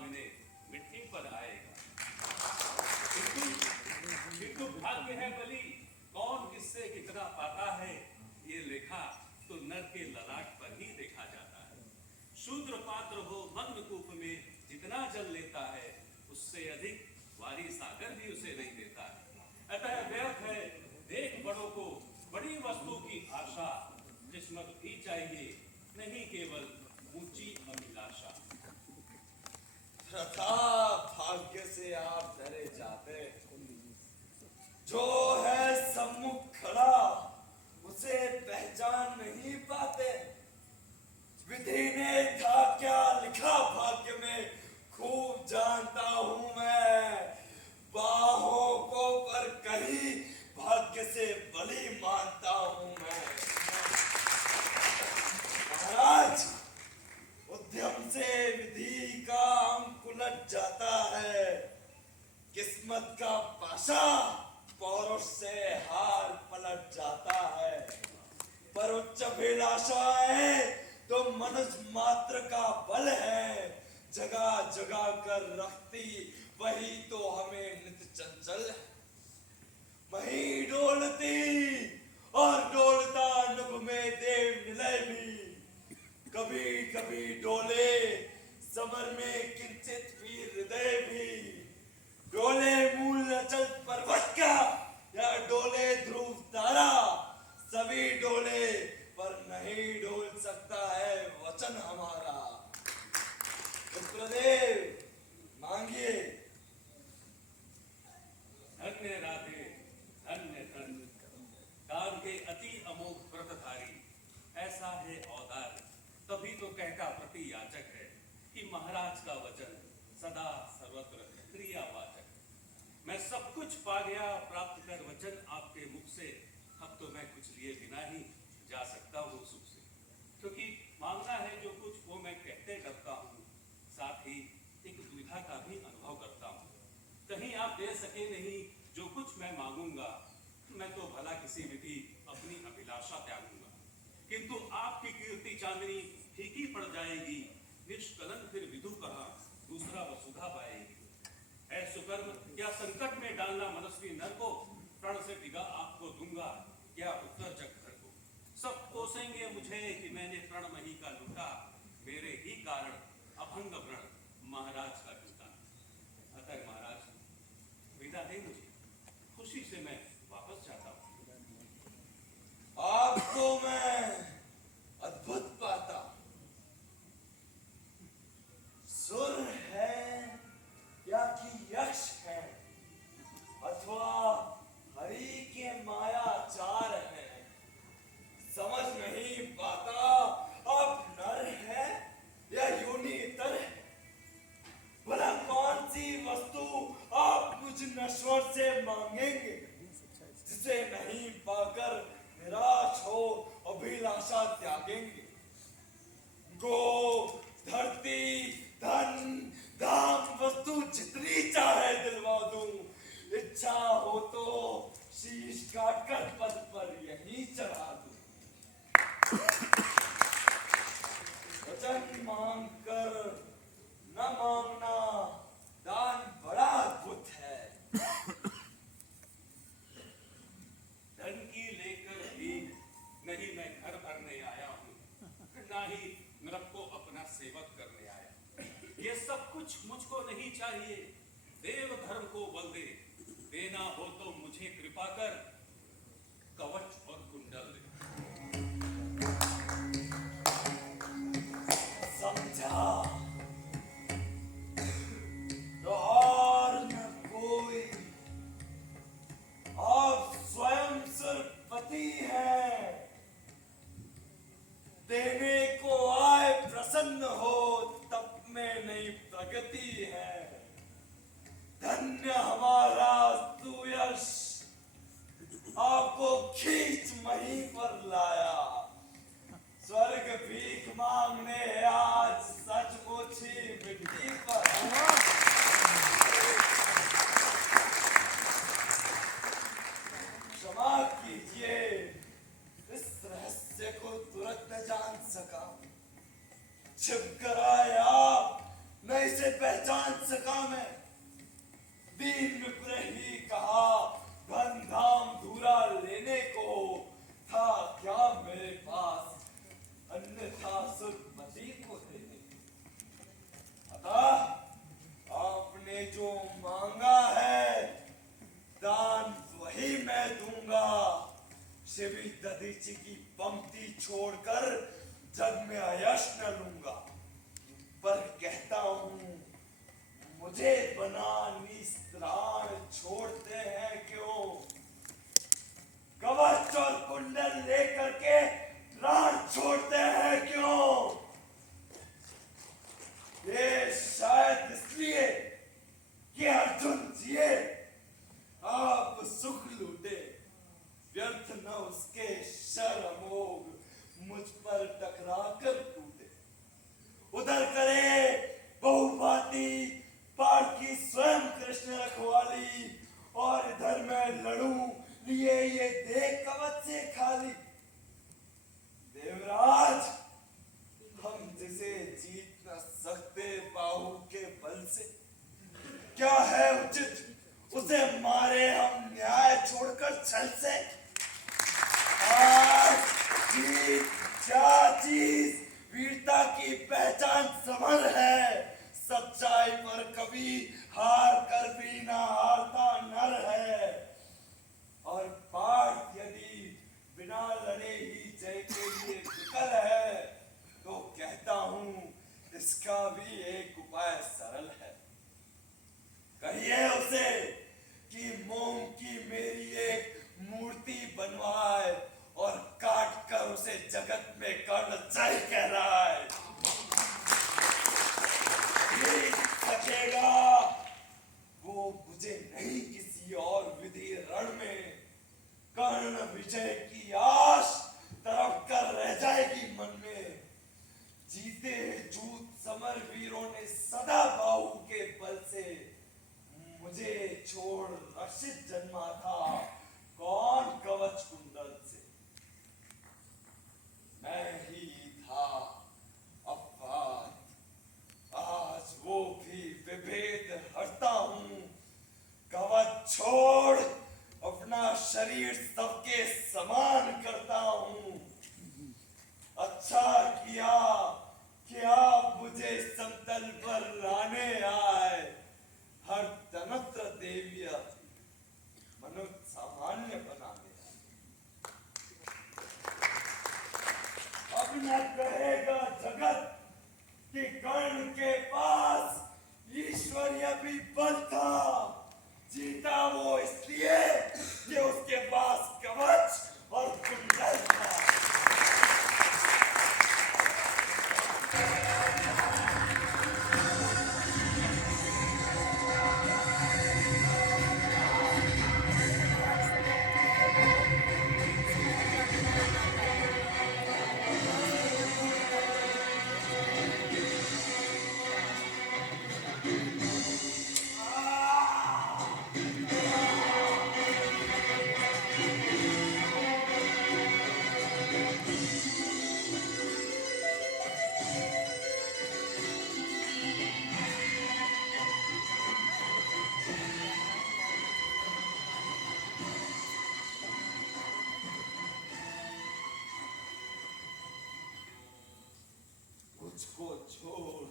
मांगने मिट्टी पर आएगा। किंतु भाग्य है बली, कौन किससे कितना पाता है, ये लेखा तो नर के ललाट पर ही देखा जाता है। शूद्र पात्र हो मग्नकूप में जितना जल लेता है, उससे अधिक वारी सागर भी उसे नहीं देता है। अतः व्यर्थ है देख बड़ों को बड़ी वस्तु की आशा, किस्मत भी चाहिए नहीं केवल ऊंची अभिलाषा। प्रथा भाग्य से आप डरे जाते, जो है सम्मुख खड़ा उसे पहचान नहीं पाते। विधि ने था क्या लिखा भाग्य में, खूब जानता हूं मैं। बाहों को पर कहीं भाग्य से बली मानता हूं मैं। महाराज, उद्यम से विधि का अंक उलट जाता है। किस्मत का पाशा पौरुष से हार पलट जाता है। पर उच्च अभिलाषाएं तो मनुष्य मात्र का बल है। जगा जगा कर रखती वही तो हमें नित चंचल है। वही डोलती और डोलता नभ में देव निलय भी। कभी कभी डोले समर में किंचित भी हृदय भी। डोले मूल अचल पर्वत का या डोले ध्रुव तारा, सभी डोले पर नहीं डोल सकता है वचन हमारा। रुद्रदेव मांगिए। धन्य राधे धन्य धन्य, काम के अति अमोघ व्रतधारी, ऐसा है औदार्य। तभी तो कहता प्रति याचक है कि महाराज का वचन सदा सर्वत्र क्रियावाचक। मैं सब कुछ पा गया प्राप्त कर वचन आपके मुख से, अब तो मैं कुछ लिए बिना ही जा सकता हूँ सुख से। क्योंकि मांगना है जो कुछ वो मैं कहते डरता हूँ, साथ ही एक दुविधा का भी अनुभव करता हूँ। कहीं आप दे सके नहीं जो कुछ मैं मांगूंगा, मैं तो भला किसी विधि अपनी अभिलाषा त्यागूंगा। किंतु आपकी कीर्ति चांदनी फीकी पड़ जाएगी, निष्कलन फिर विधु कहाँ दूसरा वसुधा पाएगी। है सुकर्म क्या संकट में डालना मनस्वी नर को, प्रण से डिगा आपको दूंगा क्या उत्तर जग घर को। सब कोसेंगे मुझे कि मैंने प्रण मही का लूटा, मेरे ही कारण अभंग व्रण महाराज का टूटा। अतः महाराज विदा दे मुझे, खुशी से मैं वापस जाता हूँ। आपको मैं अद्भुत पाता। सुर है या कि यक्ष है, अथवा हरि के मायाचार है, समझ नहीं पाता। आप नर है या योनितर है। भला कौन सी वस्तु आप मुझ नश्वर से मांगेंगे, जिसे नहीं पाकर निराश हो अभिलाषा त्यागेंगे। गो धरती धन धाम वस्तु जितनी चाहे दिलवा दूं। इच्छा हो तो शीश काटकर पद पर यहीं चढ़ा दूं। वचन मांग कर न मांगना दान बड़ा अद्भुत है। धन की लेकर भी नहीं मैं घर भरने आया हूँ, ना ही नृप को अपना सेवक करने आया। ये सब कुछ मुझको नहीं चाहिए, देव धर्म को बल दे। देना हो तो मुझे कृपा कर कवच और कुंडल दे। समझा तो और न कोई। आप स्वयं सुरपति हैं, देने को आए प्रसन्न हो तब में नहीं प्रगति है। धन्य हमारा सुयश, दधीचि की पंक्ति छोड़कर जग में यश न लूंगा, पर कहता हूं मुझे बना निस्त्राण छोड़ते हैं क्यों? कवच और कुंडल लेकर के प्राण छोड़ते हैं क्यों? ये शायद इसलिए कि अर्जुन जिए, आप सुख लूटे, व्यर्थ न उसके शर्मोग मुझ पर टकरा कर टूटे। उधर करे बहुभांति पालकी स्वयं कृष्ण रखवाली, और इधर मैं लड़ूं लिए ये देख कवच से खाली। देवराज, हम जिसे जीत न सकते बाहु के बल से, क्या है उचित उसे मारे हम न्याय छोड़कर छल से? आज जीत क्या चीज वीरता की पहचान समर है, सच्चाई पर कभी हार कर भी ना हारता नर है। और पार्थ यदि बिना लड़े ही जय के लिए विकल है, तो कहता हूं इसका भी एक उपाय सरल है। कहिए उसे कि मोम की मेरी एक मूर्ति बनवाए, और काट कर उसे जगत में कर्ण जय कहलाए। जीत सकेगा वो मुझे नहीं किसी और विधि रण में, कर्ण विजय की आश तड़प कर रह जाएगी मन में। जीते जूत समर वीरों ने सदा बाहु के बल से, मुझे छोड़ रक्षित जन्मा था कौन कवच कुंडल से। मैं ही था अपवाद, आज वो भी विभेद हटता हूं। कवच छोड़ अपना शरीर सबके समान करता हूं। अच्छा किया कि आप मुझे समतल पर लाने आए। हर तनत्र देविया मनुष्य सामान्य बनाने। अब न कहेगा जगत कि कर्ण के पास ईश्वरीय भी बल था। जीता वो इसलिए कि उसके पास कवच और कुंडल था। मुझको छोड़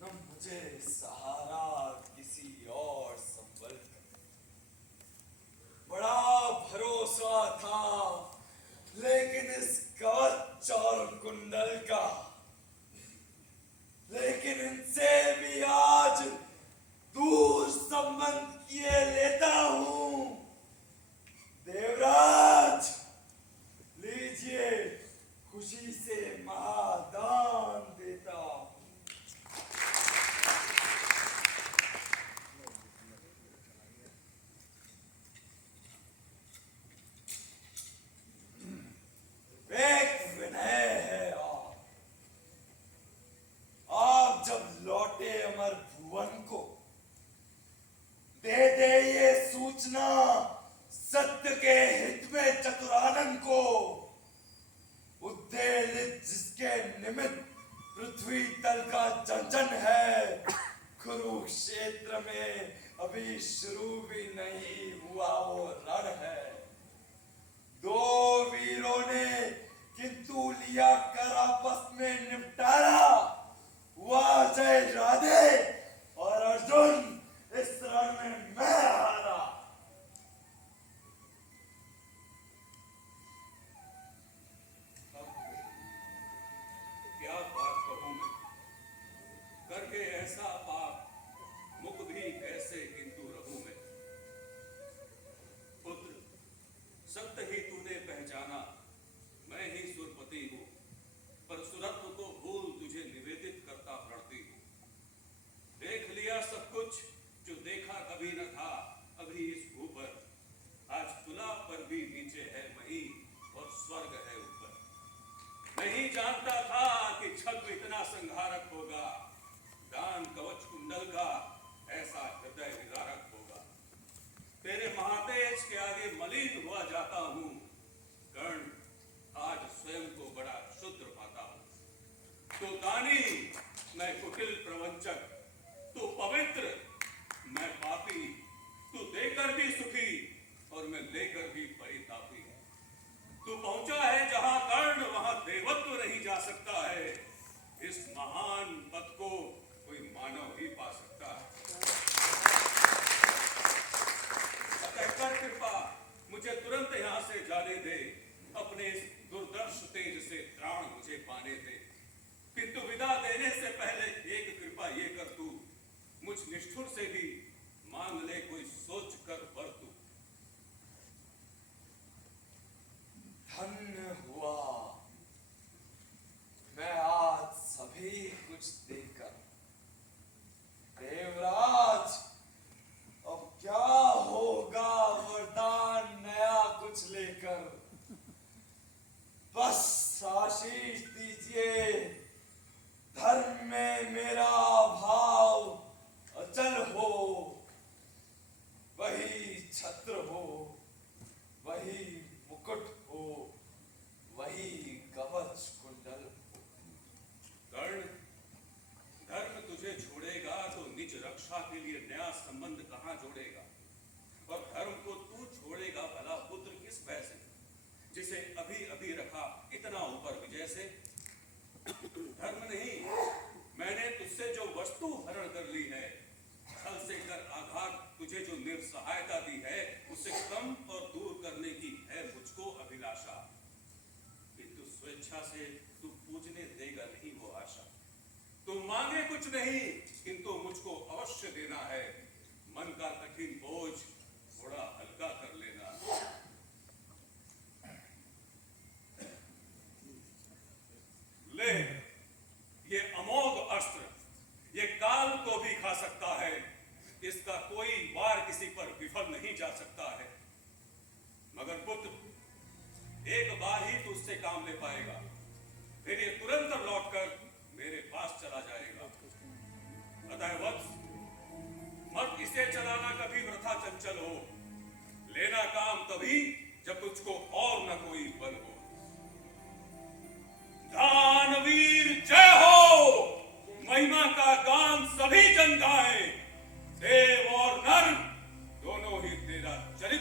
न मुझे सहारा किसी और संबल का। बड़ा भरोसा था लेकिन इस कवच और कुंडल का, लेकिन इनसे भी आज दूर संबंध किए लेता हूं। देवराज, लीजिए खुशी से महादान देता हूं। एक विनय है आप जब लौटे अमर भुवन को, दे दे ये सूचना सत्य के हित में चतुरानन को। उद्वेलित जिसके निमित्त पृथ्वी तल का जंजन है, कुरुक्षेत्र में अभी शुरू भी नहीं हुआ वो रण है। दो वीरों ने किंतु लिया कर आपस में निपटारा, हुआ जय राधे और अर्जुन इस रण में मैं हारा। तेज के आगे मलिन हुआ जाता हूँ। कर्ण, आज स्वयं को बड़ा क्षुद्र पाता हूँ। तू दानी, मैं कुटिल प्रवंचक। तू पवित्र, मैं पापी। तू देकर भी सुखी और मैं लेकर भी परितापी। तू पहुंचा है जहां कर्ण, वहां देवत्व नहीं जा सकता है। इस महान पद को कोई मानव ही पा सकता है। अतः कर कृपा, मुझे तुरंत यहां से जाने दे। अपने इस दुर्दर्श तेज से त्राण मुझे पाने दे। किंतु विदा देने से पहले एक कृपा ये कर तू, मुझ निष्ठुर से भी मांग ले कोई सोच कर वर तू। धन्य हुआ मैं आज सभी कुछ देखकर। देवराज, अब क्या होगा वरदान नया कुछ लेकर। बस आशीष दीजिए, धर्म में मेरा भाव अचल हो। वही छत्र हो, वही मुकुट हो, वही कवच कुंडल हो। कर्ण, धर्म तुझे छोड़ेगा तो निज रक्षा के लिए नया संबंध कहां जोड़ेगा। और धर्म को तू छोड़ेगा भला पुत्र किस भय से, जिसे अभी अभी रखा इतना ऊपर विजय से। धर्म नहीं, मैंने तुझसे जो वस्तु हरण कर ली है, छल से कर आघात तुझे जो निसहायता दी है, उसे कम और दूर करने की है मुझको अभिलाषा। किंतु स्वेच्छा से तू पूजने देगा नहीं वो आशा। तू मांगे कुछ नहीं, किंतु मुझको अवश्य देना है। मन का कठिन बोझ थोड़ा हल्का कर लेना। ले, ये अमोघ अस्त्र, ये काल को भी खा सकता है। इसका कोई वार किसी पर विफल नहीं जा सकता है। मगर पुत्र, एक बार ही तू उससे काम ले पाएगा, फिर ये तुरंत लौटकर मेरे पास चला जाएगा। अतः वत्स, मत इसे चलाना कभी वृथा चंचल हो। लेना काम तभी जब तुझको और न कोई बल हो। दानवीर जय हो, महिमा का गान सभी जन गाए। देव और नर दोनों ही तेरा चरित्र